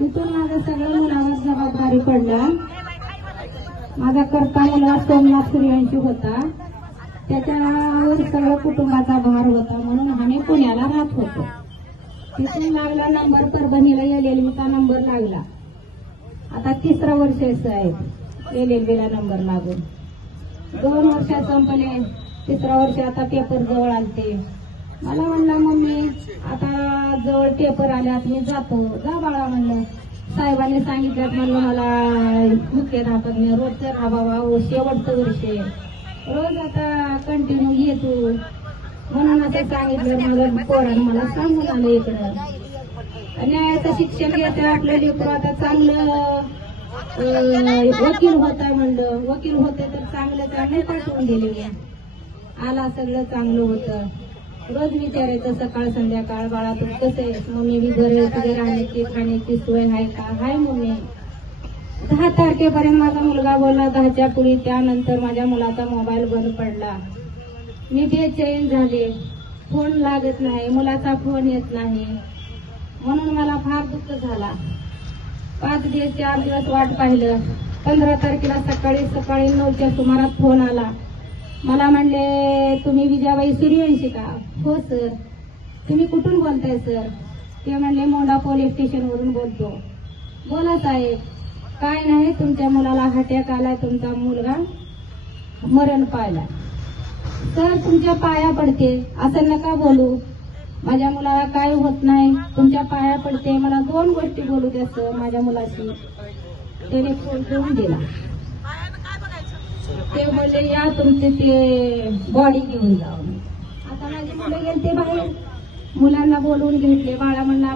तिथून माझं सगळं मुलावर जबाबदारी पडला. माझा करता मुलगा सोमनाथ सूर्यवंशी होता, त्याच्यावर सगळं कुटुंबाचा भार होता, म्हणून आम्ही पुण्याला राहत होतो. तिथून लागला नंबर, परभणीला LLBचा नंबर लागला. आता 3रं वर्ष आहे LLBला नंबर लागून. 2 वर्ष संपले, 3रं वर्ष आता पेपर जवळ आलते. मला म्हणला मम्मी आता जवळ पेपर आल्यात, मी जातो. जा बाळा म्हणलं. साहेबांनी सांगितलं म्हणलं मला मुख्याध्यापक रोजचं राहावा, शेवटचं वर्ष रोज आता कंटिन्यू ये तू, म्हणून आता सांगितलं. मग पोरानं मला सांगून आलं इकडं न्यायाचं शिक्षण घेते आपलं लेकरू आता चांगलं वकील होत आहे म्हणलं. वकील होते तर चांगलं पाठवून दिले मी. आला सगळं चांगलं होतं. रोज विचारायचं सकाळ संध्याकाळ, बाळा तू कसं आहे मम्मी, मी तुझे राहण्याची खाण्याची सोय आहे का? हाय मम्मी. 10 तारखेपर्यंत माझा मुलगा बोलला 10च्या पुढे. त्यानंतर माझ्या मुलाचा मोबाईल बंद पडला. मी बेचैन झाले. फोन लागत नाही, मुलाचा फोन येत नाही, म्हणून मला फार दुःख झाला. 4 दिवस वाट पाहिलं. 15 तारखेला सकाळी 9च्या सुमारात फोन आला. मला म्हणले तुम्ही विजयाबाई सूर्यवंशी का? हो सर. तुम्ही कुठून बोलताय सर? ते म्हणले मोंढा पोलीस स्टेशनवरून बोलतो. बोला साहेब. काय नाही, तुमच्या मुलाला अटॅक आलाय, तुमचा मुलगा मरण पावला. सर तुमच्या पाया पडते, असं नका बोलू. माझ्या मुलाला काय होत नाही, तुमच्या पाया पडते. मला 2 गोष्टी बोलू द्या सर माझ्या मुलाशी. त्याने फोन घेऊन दिला. ते बोलले या तुमचे ते बॉडी घेऊन जाऊ. आता माझी मुलं गेले बाहेर, मुलांना बोलवून घेतले. बाळा म्हणला